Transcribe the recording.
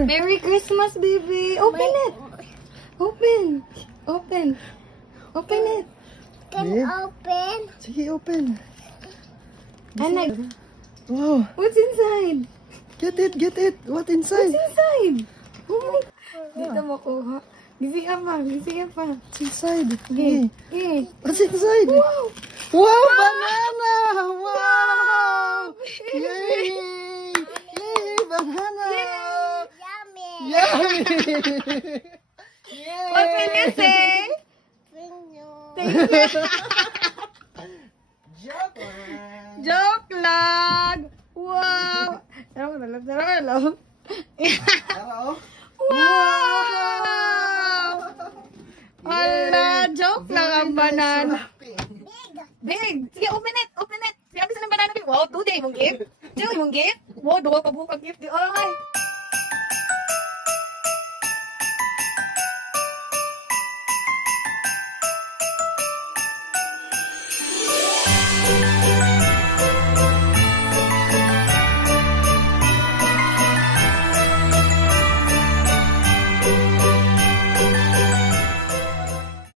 more. Merry Christmas, baby. Open it. Open. Open. Open it. Can open. Sige, open. Anak, Wow. what's inside? Get it. What inside? What's inside? Oh my. Dito makuha. Gisi ka pa. What's inside? Okay. Hey. Okay. What's inside? Wow. Wow, banana! Wow! Yay! Yay, banana! Yummy. Yummy! Yay! What will you say? Thank you. Joke lang. Wow. Sarap na lang. Wow! Ala, joke lang ang banana. Big! Sige, open it! Open it! Sige, bisa ng banana. Wow, 2 day mong gift? 2 day mong gift? Wow, 2 ka buka gift. Ay!